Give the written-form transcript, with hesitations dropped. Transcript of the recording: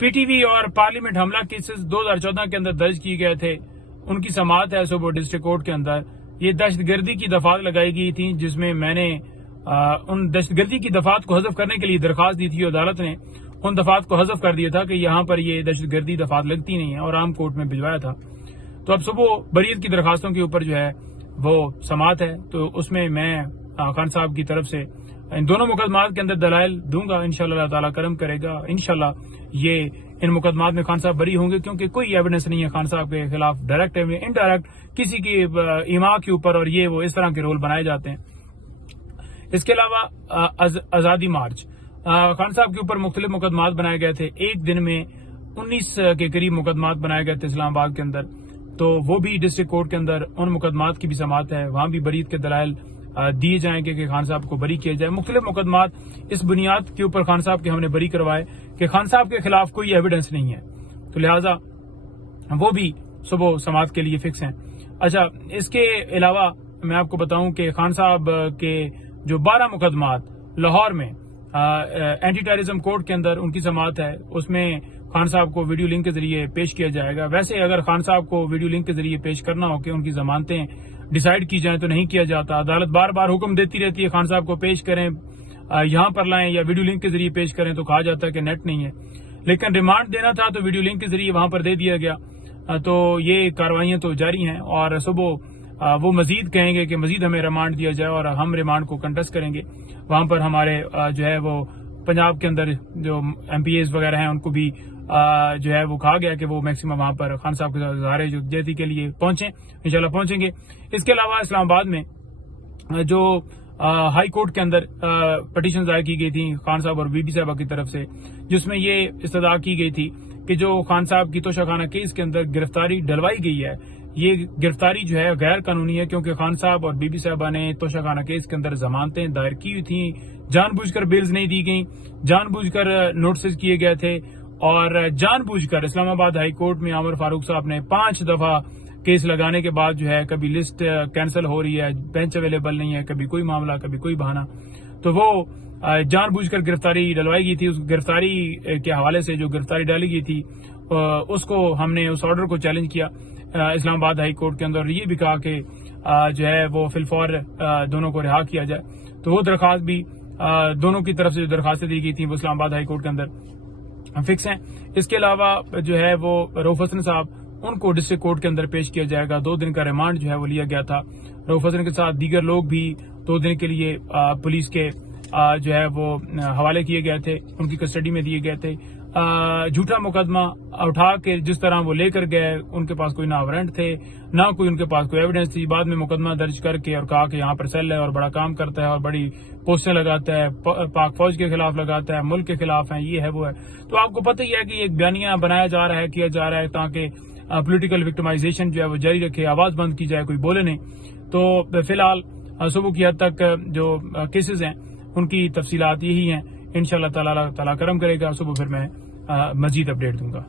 P T V اور parliament حملہ cases 2014 کے اندر درج کیے گئے تھے، ان کی سماعت ہے صوبہ ڈسٹرکٹ کورٹ کے اندر۔ یہ دہشت گردی کی دفعات لگائی گئی تھیں، جس میں میں نے ان دہشت گردی کی دفعات کو حذف کرنے کے لیے درخواست دی تھی، عدالت نے ان دفعات کو حذف کر دیا تھا کہ یہاں پر یہ دہشت گردی دفعات لگتی نہیں ہیں، اور عام کورٹ میں بھجوایا تھا۔ تو اب صبح بریت کی درخواستوں کے اوپر جو ہے وہ سماعت ہے، تو اس میں خان صاحب کی طرف سے ان دونوں مقدمات کے اندر دلائل دوں گا، انشاءاللہ اللہ تعالیٰ کرم کرے گا۔ انشاءاللہ یہ ان مقدمات میں خان صاحب بری ہوں گے، کیونکہ کوئی ایویڈنس نہیں ہے خان صاحب کے خلاف، ڈائریکٹ یا انڈائریکٹ کسی کی ایما کے اوپر، اور یہ وہ اس طرح کے رول بنائے جاتے ہیں۔ اس کے علاوہ آزادی مارچ، خان صاحب کے اوپر مختلف مقدمات بنائے گئے تھے، ایک دن میں 19 کے قریب مقدمات بنائے گئے تھے اسلام آباد کے اندر، تو وہ بھی ڈسٹرکٹ کورٹ کے اندر ان مقدمات کی بھی سماعت ہے، وہاں بھی بریت کے دلائل دیے جائیں گے کہ خان صاحب کو بری کیا جائے۔ مختلف مقدمات اس بنیاد کے اوپر خان صاحب کے ہم نے بری کروائے کہ خان صاحب کے خلاف کوئی ایویڈنس نہیں ہے، تو لہٰذا وہ بھی صبح سماعت کے لیے فکس ہیں۔ اچھا، اس کے علاوہ میں آپ کو بتاؤں کہ خان صاحب کے جو 12 مقدمات لاہور میں اینٹی ٹیررزم کورٹ کے اندر ان کی سماعت ہے، اس میں خان صاحب کو ویڈیو لنک کے ذریعے پیش کیا جائے گا۔ ویسے اگر خان صاحب کو ویڈیو لنک کے ذریعے پیش کرنا ہو کہ ان کی ضمانتیں ڈیسائیڈ کی جائیں تو نہیں کیا جاتا، عدالت بار بار حکم دیتی رہتی ہے خان صاحب کو پیش کریں، یہاں پر لائیں یا ویڈیو لنک کے ذریعے پیش کریں، تو کہا جاتا ہے کہ نیٹ نہیں ہے۔ لیکن ریمانڈ دینا تھا تو ویڈیو لنک کے ذریعے وہاں پر دے دیا گیا، تو یہ کاروائیاں تو جاری ہیں، اور صبح وہ مزید کہیں گے کہ مزید ہمیں ریمانڈ دیا جائے، اور ہم ریمانڈ کو کنٹیسٹ کریں گے۔ وہاں پر ہمارے جو ہے وہ پنجاب کے اندر جو ایم پی ایز وغیرہ ہیں ان کو بھی جو ہے وہ کہا گیا کہ وہ میکسیمم وہاں پر خان صاحب کے اظہار یکجہتی کے لیے پہنچیں، انشاءاللہ پہنچیں گے۔ اس کے علاوہ اسلام آباد میں جو ہائی کورٹ کے اندر پٹیشن دائر کی گئی تھی خان صاحب اور بی بی صاحبہ کی طرف سے، جس میں یہ استدعا کی گئی تھی کہ جو خان صاحب کی توشہ خانہ کیس کے اندر گرفتاری ڈلوائی گئی ہے، یہ گرفتاری جو ہے غیر قانونی ہے، کیونکہ خان صاحب اور بی بی صاحبہ نے توشہ خانہ کیس کے اندر ضمانتیں دائر کی ہوئی تھیں، جان بوجھ کر بیلز نہیں دی گئیں، جان بوجھ کر نوٹسز کیے گئے تھے، اور جان بوجھ کر اسلام آباد ہائی کورٹ میں عامر فاروق صاحب نے 5 دفعہ کیس لگانے کے بعد جو ہے کبھی لسٹ کینسل ہو رہی ہے، بینچ اویلیبل نہیں ہے، کبھی کوئی معاملہ، کبھی کوئی بہانہ، تو وہ جان بوجھ کر گرفتاری ڈلوائی گئی تھی۔ اس گرفتاری کے حوالے سے جو گرفتاری ڈالی گئی تھی اس کو ہم نے اس آرڈر کو چیلنج کیا اسلام آباد ہائی کورٹ کے اندر، اور یہ بھی کہا کہ جو ہے وہ فی الفور دونوں کو رہا کیا جائے، تو وہ درخواست بھی دونوں کی طرف سے جو درخواستیں دی گئی تھیں وہ اسلام آباد ہائی کورٹ کے اندر فکس ہیں۔ اس کے علاوہ جو ہے وہ رؤف حسن صاحب، ان کو ڈسٹرکٹ کورٹ کے اندر پیش کیا جائے گا، 2 دن کا ریمانڈ جو ہے وہ لیا گیا تھا۔ رؤف حسن کے ساتھ دیگر لوگ بھی 2 دن کے لیے پولیس کے جو ہے وہ حوالے کیے گئے تھے، ان کی کسٹڈی میں دیے گئے تھے۔ جھوٹا مقدمہ اٹھا کے جس طرح وہ لے کر گئے، ان کے پاس کوئی نہ وارنٹ تھے، نہ کوئی ان کے پاس کوئی ایویڈنس تھی، بعد میں مقدمہ درج کر کے اور کہا کہ یہاں پر سیل ہے اور بڑا کام کرتا ہے اور بڑی پوسٹیں لگاتا ہے، پاک فوج کے خلاف لگاتا ہے، ملک کے خلاف ہیں، یہ ہے وہ ہے۔ تو آپ کو پتہ ہی ہے کہ ایک بیانیہ بنایا جا رہا ہے، کیا جا رہا ہے تاکہ پولیٹیکل وکٹمائزیشن جو ہے وہ جاری رکھے، آواز بند کی جائے، کوئی بولے نہیں۔ تو فی الحال صبح کی حد تک جو کیسز ہیں ان کی تفصیلات یہی ہیں، انشاءاللہ تعالیٰ کرم کرے گا، صبح پھر میں مزید اپڈیٹ دوں گا۔